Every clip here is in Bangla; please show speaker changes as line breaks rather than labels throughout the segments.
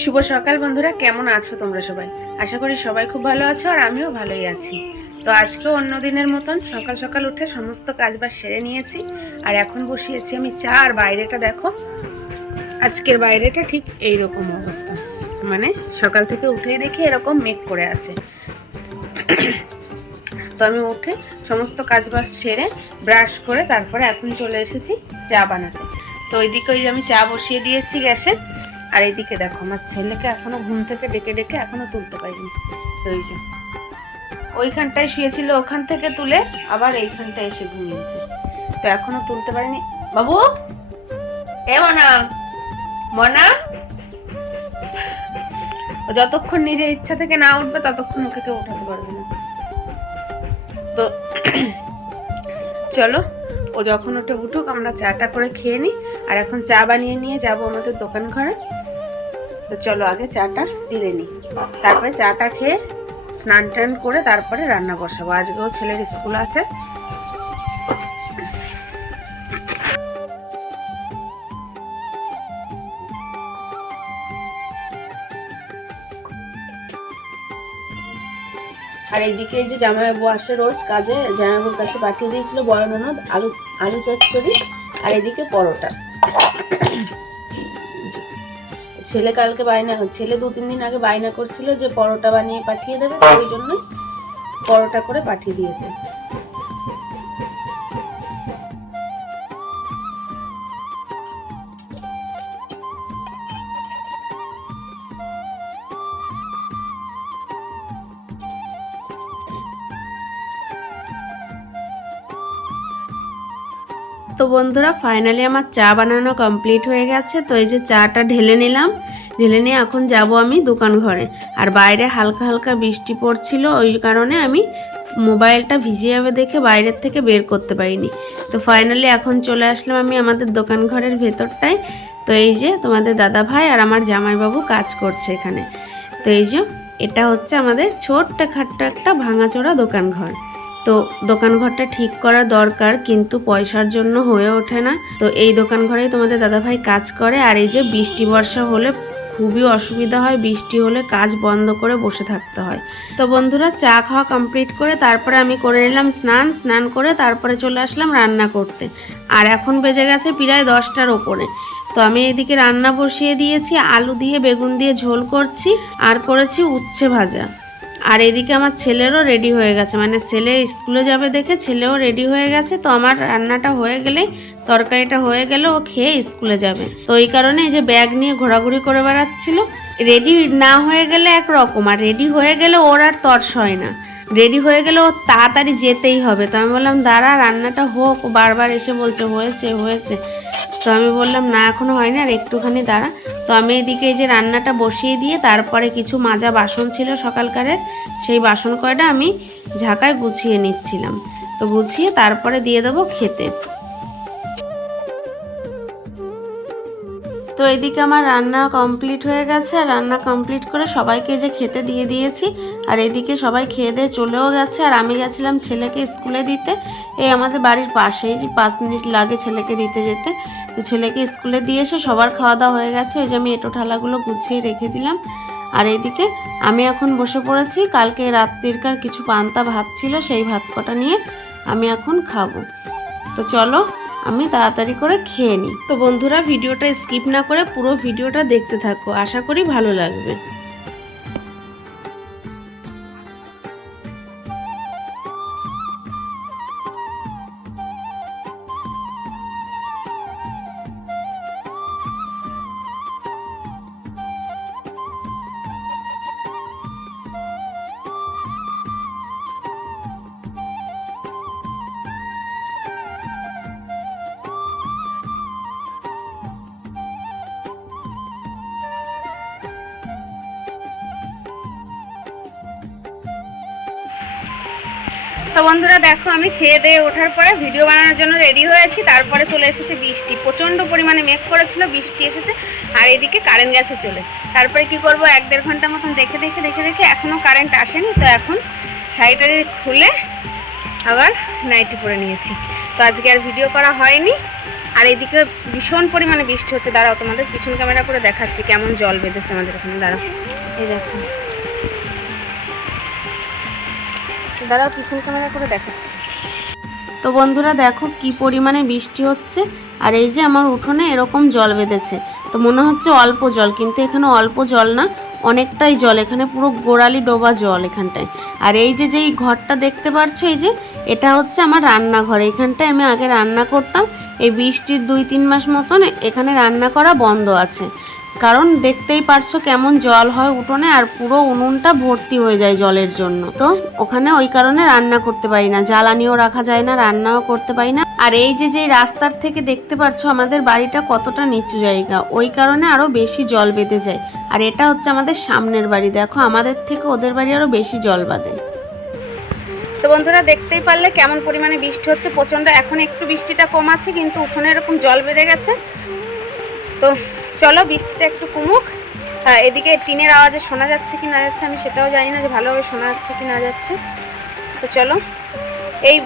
শুভ সকাল বন্ধুরা, কেমন আছো তোমরা সবাই? আশা করি সবাই খুব ভালো আছো আর আমিও ভালোই আছি। তো আজকেও অন্য দিনের মতন সকাল সকাল উঠে সমস্ত কাজবাজ সেরে নিয়েছি আর এখন বসিয়েছি আমি চা আর বাইরেটা দেখো। আজকের বাইরেটা ঠিক এই রকম অবস্থা। মানে সকাল থেকে উঠেই দেখি এরকম মেঘ করে আছে। তো আমি উঠে সমস্ত কাজবাজ সেরে ব্রাশ করে তারপরে এখন চলে এসেছি চা বানাতে। তো ওইদিকে ওই আমি চা বসিয়ে দিয়েছি গ্যাসে। আর এইদিকে দেখো, আমার ছেলেকে এখনও ঘুম থেকে ডেকে ডেকে এখনও তুলতে পারিনি। ওই যে, ওইখানটায় শুয়েছিল, ওখান থেকে তুলে আবার এইখানটায় এসে ঘুমিয়েছে। তো এখনও তুলতে পারিনি। বাবু! এ মনা মনা! যতক্ষণ নিজের ইচ্ছা থেকে না উঠবে, ততক্ষণ ওকে কেউ উঠাতে পারবে না। তো চলো, ও যখন ওটা উঠুক, আমরা চাটা করে খেয়ে নিই। আর এখন চা বানিয়ে নিয়ে যাব আমাদের দোকান ঘরে তো চলো আগে চাটা ঢেলে নিই। তারপরে চাটা খেয়ে স্নান টান করে তারপরে রান্না বসাবো। আজকেও ছেলের স্কুল আছে। আর এইদিকে এই যে জামাইবাবু আসে রোজ কাজে, জামাইবাবুর কাছে পাঠিয়ে দিয়েছিল বড় আলু আলু চচ্চড়ি, আর এদিকে পরোটা। ছেলে কালকে বায়না ছেলে দু তিন দিন আগে বায়না করছিল যে পরোটা বানিয়ে পাঠিয়ে দেবে তো ওই জন্য পরোটা করে পাঠিয়ে দিয়েছে। তো বন্ধুরা ফাইনালি আমার চা বানানো কমপ্লিট হয়ে গেছে। তো এই যে চাটা ঢেলে নিলাম। ঢেলে নিয়ে এখন যাব আমি দোকান ঘরে। আর বাইরে হালকা হালকা বৃষ্টি পড়ছিল, ওই কারণে আমি মোবাইলটা ভিজে যাবে দেখে বাইরের থেকে বের করতে পারিনি। তো ফাইনালি এখন চলে আসলাম আমি আমাদের দোকান ঘরের ভেতরটায়। তো এই যে তোমাদের দাদা ভাই আর আমার জামাইবাবু কাজ করছে এখানে। তো এই যে, এটা হচ্ছে আমাদের ছোট্ট খাট্ট একটা ভাঙাচোরা দোকান ঘর। তো দোকান ঘরটা ঠিক করা দরকার, কিন্তু পয়সার জন্য হয়ে ওঠে না। তো এই দোকান ঘরেই তোমাদের দাদাভাই কাজ করে, আর এই যে বৃষ্টি, বর্ষা হলে খুবই অসুবিধা হয়। বৃষ্টি হলে কাজ বন্ধ করে বসে থাকতে হয়। তো বন্ধুরা, চা খাওয়া কমপ্লিট করে তারপরে আমি করে নিলাম স্নান। স্নান করে তারপরে চলে আসলাম রান্না করতে। আর এখন বেজে গেছে প্রায় দশটার ওপরে। তো আমি এদিকে রান্না বসিয়ে দিয়েছি, আলু দিয়ে বেগুন দিয়ে ঝোল করছি, আর করেছি উচ্ছে ভাজা। আর এদিকে আমার ছেলেরও রেডি হয়ে গেছে। মানে ছেলে স্কুলে যাবে দেখে ছেলেও রেডি হয়ে গেছে। তো আমার রান্নাটা হয়ে গেলেই তরকারিটা হয়ে গেলে ও খেয়ে স্কুলে যাবে। তো এই কারণে এই যে ব্যাগ নিয়ে ঘোরাঘুরি করে বেড়াচ্ছিল। রেডি না হয়ে গেলে এক রকম আর রেডি হয়ে গেলে ওর আর তর্স হয় না। রেডি হয়ে গেলে ও তাড়াতাড়ি যেতেই হবে। তো আমি বললাম, দাঁড়া, রান্নাটা হোক। বারবার এসে বলছে, হয়েছে হয়েছে। তো আমি বললাম, না, এখনও হয়নি। আর একটুখানি দাঁড়া। তো আমি এদিকে এই যে রান্নাটা বসিয়ে দিয়ে তারপরে কিছু মাজা বাসন ছিল সকালকারের, সেই বাসন কয়টা আমি ঝাঁকায় গুছিয়ে নিচ্ছিলাম। তো গুছিয়ে তারপরে দিয়ে দেবো খেতে। তো এদিকে আমার রান্না কমপ্লিট হয়ে গেছে, আর রান্না কমপ্লিট করে সবাইকে যে খেতে দিয়ে দিয়েছি, আর এদিকে সবাই খেয়ে দিয়ে চলেও গেছে, আর আমি গেছিলাম ছেলেকে স্কুলে দিতে, এই আমাদের বাড়ির পাশেই, পাঁচ মিনিট লাগে ছেলেকে দিতে যেতে। তো ছেলেকে স্কুলে দিয়ে এসে সবার খাওয়া দাওয়া হয়ে গেছে। ওই যে আমি এটো ঠালাগুলো গুছিয়ে রেখে দিলাম। আর এইদিকে আমি এখন বসে পড়েছি। কালকে রাত্রিরকার কিছু পান্তা ভাত ছিল, সেই ভাত কটা নিয়ে আমি এখন খাব। তো চলো, আমি তাড়াতাড়ি করে খেয়ে নিই। তো বন্ধুরা, ভিডিওটা স্কিপ না করে পুরো ভিডিওটা দেখতে থাকো। আশা করি ভালো লাগবে। তো বন্ধুরা দেখো, আমি খেয়ে দিয়ে ওঠার পরে ভিডিও বানানোর জন্য রেডি হয়েছি। তারপরে চলে এসেছে বৃষ্টি। প্রচণ্ড পরিমাণে মেঘ করেছিল, বৃষ্টি এসেছে, আর এদিকে কারেন্ট গেছে চলে। তারপরে কি করব, এক দেড় ঘণ্টা মতন দেখে দেখে দেখে দেখে এখনও কারেন্ট আসেনি, তো এখন শাড়িটারি খুলে আবার নাইটি পরে নিয়েছি। তো আজকে আর ভিডিও করা হয়নি।
আর এইদিকে ভীষণ পরিমাণে বৃষ্টি হচ্ছে। দাঁড়াও তোমাদের পিছন ক্যামেরা করে দেখাচ্ছি, কেমন জল বেঁধেছে আমাদের এখানে। দাঁড়াও। এই দেখো। দাঁড়াও, পিছন ক্যামেরা করে দেখাচ্ছি।
তো বন্ধুরা দেখো কি পরিমাণে বৃষ্টি হচ্ছে, আর এই যে আমার উঠোনে এরকম জল বেঁধেছে। তো মনে হচ্ছে অল্প জল, কিন্তু এখানে অল্প জল না, অনেকটাই জল, এখানে পুরো গোড়ালি ডোবা জল এখানটায়। আর এই যে যেই ঘরটা দেখতে পাচ্ছ এই যে এটা হচ্ছে আমার রান্নাঘর, এখানটায় আমি আগে রান্না করতাম, এই বৃষ্টির দুই তিন মাস মতন এখানে রান্না করা বন্ধ আছে। কারণ দেখতেই পারছ কেমন জল হয় উঠোনে আর পুরো উনুনটা ভর্তি হয়ে যায় জলের জন্য। তো ওখানে ওই কারণে রান্না করতে পারি না, জ্বালানিও রাখা যায় না, রান্নাও করতে পারি না। আর এই যে যে রাস্তার থেকে দেখতে পারছ আমাদের বাড়িটা কতটা নিচু জায়গা, ওই কারণে আরও বেশি জল বেঁধে যায়। আর এটা হচ্ছে আমাদের সামনের বাড়ি, দেখো আমাদের থেকে ওদের বাড়ি আরও বেশি জল বাঁধে।
তো বন্ধুরা, দেখতেই পারলে কেমন পরিমাণে বৃষ্টি হচ্ছে। প্রচণ্ড এখন একটু বৃষ্টিটা কম আছে, কিন্তু উঠোনে এরকম জল বেড়ে গেছে। তো চলো বৃষ্টিটা একটু কমুক। আহ, এদিকে টিনের আওয়াজে শোনা যাচ্ছে কি না যাচ্ছে আমি সেটাও জানি না যে ভালোভাবে শোনা যাচ্ছে কি না যাচ্ছে। তো চলো এই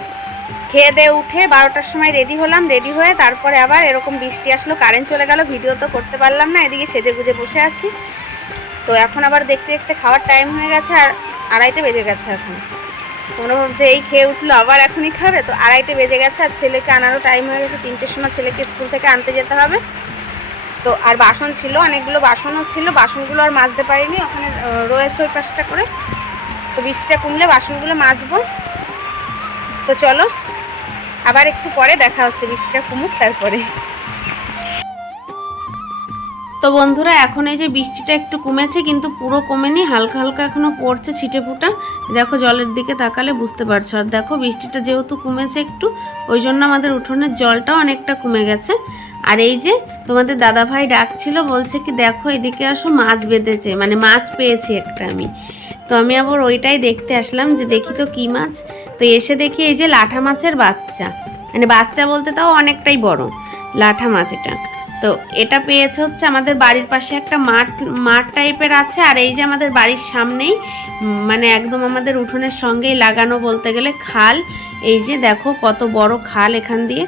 খেয়ে দিয়ে উঠে বারোটার সময় রেডি হলাম রেডি হয়ে তারপরে আবার এরকম বৃষ্টি আসলো কারেন্ট চলে গেল ভিডিও তো করতে পারলাম না এদিকে সেজে গুজে বসে আছি। তো এখন আবার দেখতে দেখতে খাওয়ার টাইম হয়ে গেছে আর আড়াইটে বেজে গেছে এখন। তোমরা ভাবছে এই খেয়ে উঠল আবার এখনই খাবে তো আড়াইটে বেজে গেছে আর ছেলেকে আনারও টাইম হয়ে গেছে তিনটের সময় ছেলেকে স্কুল থেকে আনতে যেতে হবে। তো আর বাসন ছিল, অনেকগুলো বাসনও ছিল, বাসনগুলো আর মাজতে পারিনি, ওখানে রয়েছে ওই পাশটা করে। তো বৃষ্টিটা কমলে বাসনগুলো মাজবো। তো চলো, আবার একটু পরে দেখা হচ্ছে বৃষ্টিটা কমুক তারপরে।
তো বন্ধুরা, এখন এই যে বৃষ্টিটা একটু কমেছে, কিন্তু পুরো কমেনি, হালকা হালকা এখনও পড়ছে ছিটে ফুটা। দেখো জলের দিকে তাকালে বুঝতে পারছ। আর দেখো বৃষ্টিটা যেহেতু কমেছে একটু, ওই জন্য আমাদের উঠোনের জলটাও অনেকটা কমে গেছে। আর এই যে তোমাদের দাদা ভাই ডাকছিল, বলছে কি, দেখো, এদিকে আসো, মাছ বেঁধেছে। মানে মাছ পেয়েছি একটা আমি। তো আমি আবার ওইটাই দেখতে আসলাম যে, দেখি তো কী মাছ। তো এসে দেখি এই যে লাঠা মাছের বাচ্চা। মানে বাচ্চা বলতে তাও অনেকটাই বড়, লাঠা মাছ এটা। তো এটা পেয়েছে হচ্ছে আমাদের বাড়ির পাশে একটা মাঠ মাঠ টাইপের আছে। আর এই যে আমাদের বাড়ির সামনেই মানে একদম আমাদের উঠোনের সঙ্গেই লাগানো বলতে গেলে খাল। এই যে দেখো কত বড় খাল এখান দিয়ে।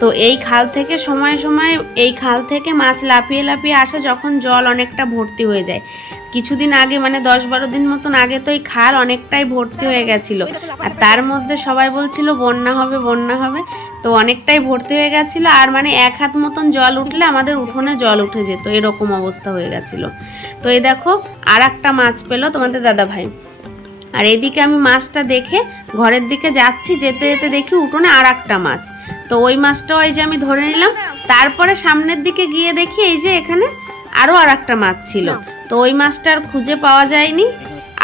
তো এই খাল থেকে সময় সময় এই খাল থেকে মাছ লাফিয়ে লাফিয়ে আসে যখন জল অনেকটা ভর্তি হয়ে যায়। কিছুদিন আগে মানে দশ বারো দিন মতন আগে তো এই খাল অনেকটাই ভর্তি হয়ে গেছিল। আর তার মধ্যে সবাই বলছিল, বন্যা হবে বন্যা হবে। তো অনেকটাই ভর্তি হয়ে গেছিল আর মানে এক হাত মতন জল উঠলে আমাদের উঠোনে জল উঠে যেত। এরকম অবস্থা হয়ে গেছিল। তো এই দেখো আর একটা মাছ পেল তোমাদের দাদা ভাই আর এদিকে আমি মাছটা দেখে ঘরের দিকে যাচ্ছি যেতে যেতে দেখি উঠোনে আর একটা মাছ। তো ওই মাছটাও এই যে আমি ধরে নিলাম তারপরে সামনের দিকে গিয়ে দেখি এই যে এখানে আরও আর একটা মাছ ছিল। তো ওই মাছটা আর খুঁজে পাওয়া যায়নি।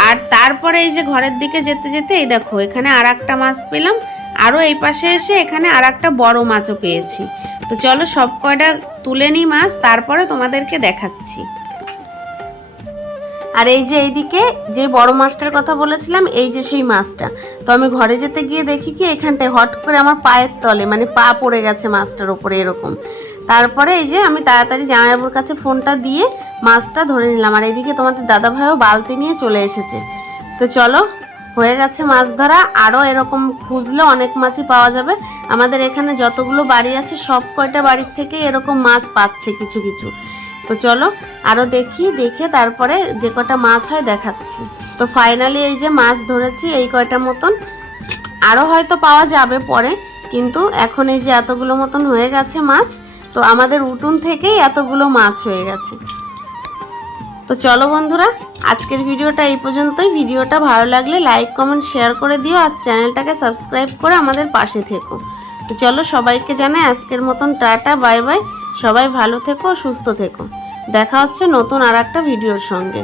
আর তারপরে এই যে ঘরের দিকে যেতে যেতে এই দেখো এখানে আর একটা মাছ পেলাম। আরও এই পাশে এসে এখানে আর একটা বড় মাছও পেয়েছি। তো চলো সব কয়টা তুলে নিই মাছ তারপরে তোমাদেরকে দেখাচ্ছি। আর এই যে এইদিকে যে বড় মাছটার কথা বলেছিলাম, এই যে সেই মাছটা। তো আমি ঘরে যেতে গিয়ে দেখি কি এখানটায় হট করে আমার পায়ের তলে মানে পা পড়ে গেছে মাছটার ওপরে এরকম। তারপরে এই যে আমি তাড়াতাড়ি জামাইবাবুর কাছে ফোনটা দিয়ে মাছটা ধরে নিলাম। আর এইদিকে তোমাদের দাদা ভাইও বালতি নিয়ে চলে এসেছে। তো চলো, হয়ে গেছে মাছ ধরা। আরও এরকম খুঁজলে অনেক মাছই পাওয়া যাবে। আমাদের এখানে যতগুলো বাড়ি আছে, সব কয়টা বাড়ির থেকে এরকম মাছ পাচ্ছে কিছু কিছু। তো চলো আরও দেখি, দেখে তারপরে যে কটা মাছ হয় দেখাচ্ছি। তো ফাইনালি এই যে মাছ ধরেছি এই কয়টা মতন। আরও হয়তো পাওয়া যাবে পরে, কিন্তু এখন এই যে এতগুলো মতন হয়ে গেছে মাছ, তো আমাদের উঠোন থেকেই এতগুলো মাছ হয়ে গেছে। তো চলো বন্ধুরা, আজকের ভিডিওটা এই পর্যন্তই। ভিডিওটা ভালো লাগলে লাইক কমেন্ট শেয়ার করে দিও আর চ্যানেলটাকে সাবস্ক্রাইব করে আমাদের পাশে থেকো। তো চলো সবাইকে জানাই আজকের মতন টাটা বাই বাই সবাই ভালো থেকো সুস্থ থেকো। দেখা হচ্ছে নতুন আর একটা ভিডিওর সঙ্গে।